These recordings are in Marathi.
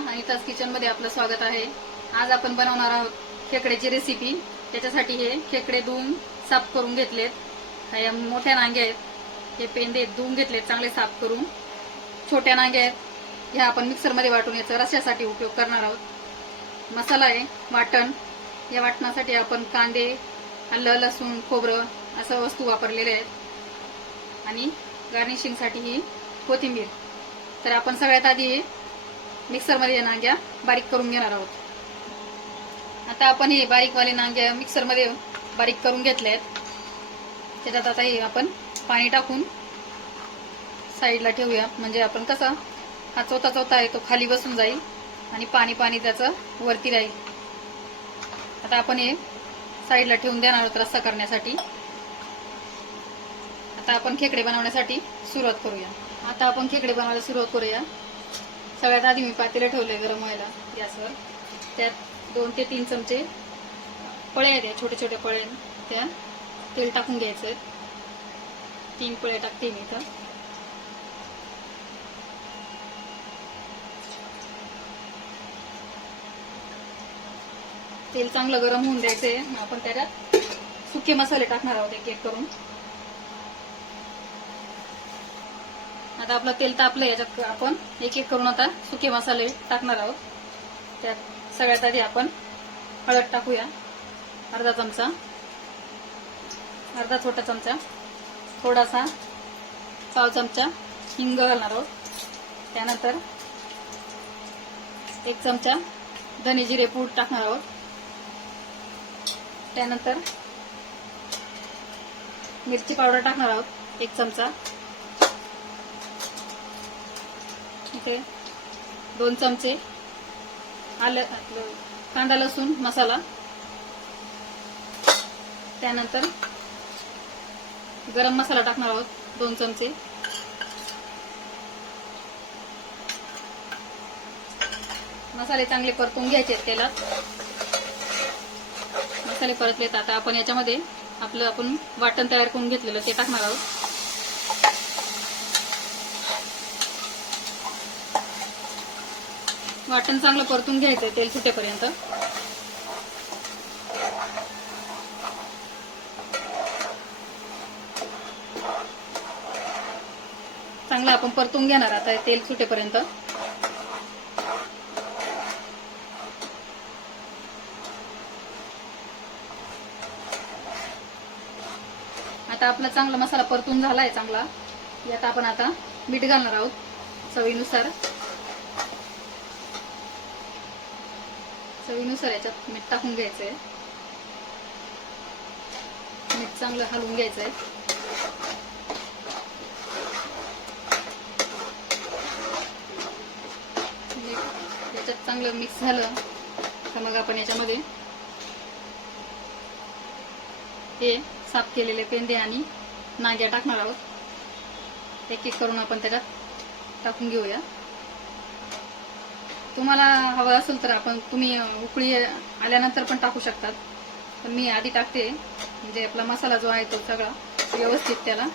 अनिताज किचन मध्ये आपलं स्वागत आहे। आज आपण बनवणार आहोत खेकड्याची रेसिपी। त्याच्यासाठी हे खेकडे धुवून साफ करून घेतलेत। हे मोठ्या नांग्या आहेत, हे पेंदे धुवून घेतलेत चांगले साफ करून। छोट्या नांग्या आहेत, ह्या आपण मिक्सर मध्ये वाटून याचा रस्स्यासाठी उपयोग करणार आहोत। मसाला आहे वाटण, या वाटणासाठी आपण कांदे, आलं, लसूण, खोबरं असं वस्तू वापरलेले आहेत आणि गार्निशिंग साठी ही कोथिंबीर। तर आपण सगळ्यात आधी मिक्सर मध्ये नांग्या बारीक करून घेणार आहोत। आता आपण हे बारीक वाले नांग्या मिक्सर मध्ये बारीक करून घेतल्यात। त्याच्यात आता हे आपण पाणी टाकून साईडला ठेवूया, म्हणजे आपण कसं हा चौथा आहे तो खाली बसून जाईल आणि पाणी त्याचं वरती राहील। आता आपण हे साईडला ठेवून देणार आहोत रस्सा करण्यासाठी। आता आपण खेकडे बनवण्यासाठी सुरुवात करूया। आता आपण खेकडे बनवायला सुरुवात करूया। सगळ्यात आधी मी पातेले ठेवले गरम व्हायला गॅसवर। त्यात 2 ते 3 चमचे पळे आहेत, छोटे छोटे पळे, त्या तेल टाकून घ्यायचं। 3 पळे टाकते मी इथं। तेल चांगलं गरम होऊन द्यायचंय। आपण त्याच्यात सुके मसाले टाकणार आहोत एक एक करून। आता आपलं तेल तापलं, याच्यात आपण एक एक करून आता सुके मसाले टाकणार आहोत। त्यात सगळ्यात आधी आपण हळद टाकूया, अर्धा चमचा, अर्धा छोटा चमचा, थोडासा पाव चमचा हिंग घालणार आहोत। त्यानंतर 1 चमचा धने जिरे पूड टाकणार आहोत। त्यानंतर मिरची पावडर टाकणार आहोत 1 चमचा। इथे 2 चमचे कांदा लसूण मसाला। त्यानंतर गरम मसाला टाकणार आहोत 2 चमचे। मसाले चांगले परतून घ्यायचे तेलात। मसाले परतलेत, आता आपण याच्यामध्ये आपलं आपण वाटण तयार करून घेतलेलं ते टाकणार आहोत। वाटण चांगलं परतून घ्यायचंय तेल सुटेपर्यंत। चांगलं आपण परतून घेणार आता तेल सुटेपर्यंत। आता आपला चांगला मसाला परतून झालाय चांगला। यात आपण आता मीठ घालणार आहोत चवीनुसार। चवीनुसार याच्यात मीठ टाकून घ्यायचंय। मीठ चांगलं हलवून घ्यायचंय। याच्यात चांगलं मिक्स झालं तर मग आपण याच्यामध्ये हे साफ केलेले पेंदे आणि नांग्या टाकणार आहोत। एक एक करून आपण त्याच्यात टाकून घेऊया। तुम्हाला हवं असेल तर तुम्ही उकळी आल्यानंतर पण टाकू शकतात, पण मी आधी टाकते, म्हणजे आपला मसाला जो आहे तो सगळा व्यवस्थित त्याला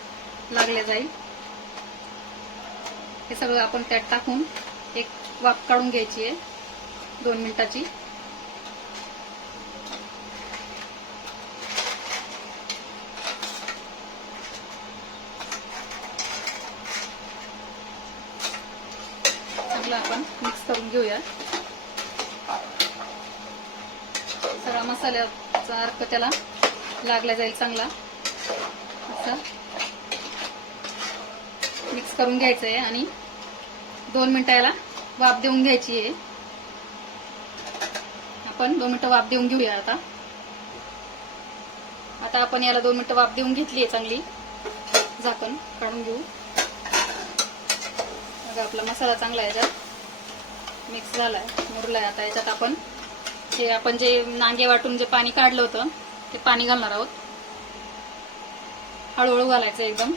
लागले जाईल। हे सगळं आपण त्यात टाकून एक वाफ काढून घ्यायची आहे 2 मिनिटाची। चांगलं आपण मिक्स करून घेऊया। सगळा मसाल्याचा अर्क त्याला लागला जाईल चांगला। असं मिक्स करून घ्यायचंय आणि 2 मिनिटं याला वाफ देऊन घ्यायची आहे। आपण 2 मिनिटं वाफ देऊन घेऊया। आता आपण याला 2 मिनिटं वाफ देऊन घेतली आहे चांगली। झाकण काढून घेऊ। मग आपला मसाला चांगला याच्यात मिक्स झालाय, मुरलाय। आता याच्यात आपण जे नांगे वाटून जे पाणी काढलं होतं ते पाणी घालणार आहोत। हळूहळू घालायचं एकदम।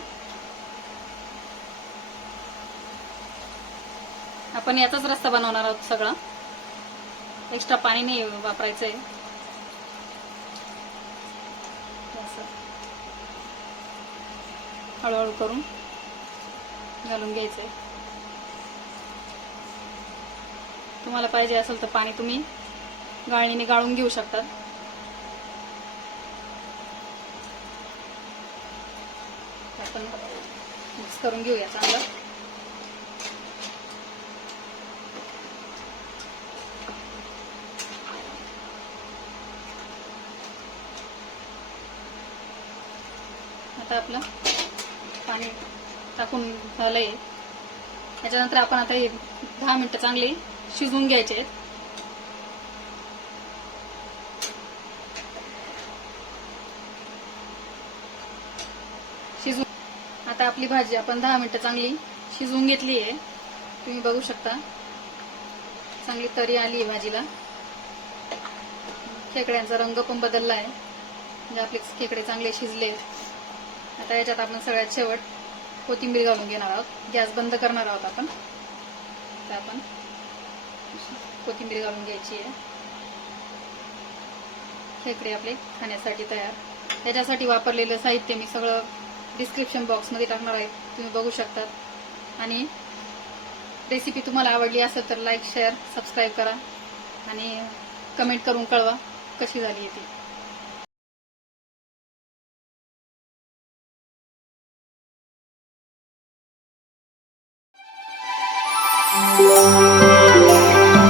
आपण याचाच रस्सा बनवणार आहोत सगळा, एक्स्ट्रा पाणी नाही वापरायचंय। हळूहळू करून घालून घ्यायचंय। तुम्हाला पाहिजे असेल तर पाणी तुम्ही गाळणीने गाळून घेऊ शकतात. आपण मिक्स करून घेऊया चांगलं. आता आपलं पाणी टाकून झालंय. त्याच्यानंतर आपण आता हे 10 मिनिटं चांगले शिजवून घ्यायचे आहेत. आता आपली भाजी आपण 10 मिनिटं चांगली शिजवून घेतली आहे. तुम्ही बघू शकता चांगली तरी आली आहे भाजीला. खेकड्यांचा रंग पण बदलला आहे, म्हणजे आपले खेकडे चांगले शिजले. आता याच्यात आपण सगळ्यात शेवट कोथिंबीर घालून घेणार आहोत. गॅस बंद करणार आहोत आपण. तर आपण कोथिंबीर घालून घ्यायची आहे. खेकडे आपले खाण्यासाठी तयार. त्याच्यासाठी वापरलेलं साहित्य मी सगळं डिस्क्रिप्शन बॉक्समध्ये टाकणार आहे, तुम्ही बघू शकता. आणि रेसिपी तुम्हाला आवडली असेल तर लाईक, शेअर, सबस्क्राईब करा आणि कमेंट करून कळवा कशी झाली ती.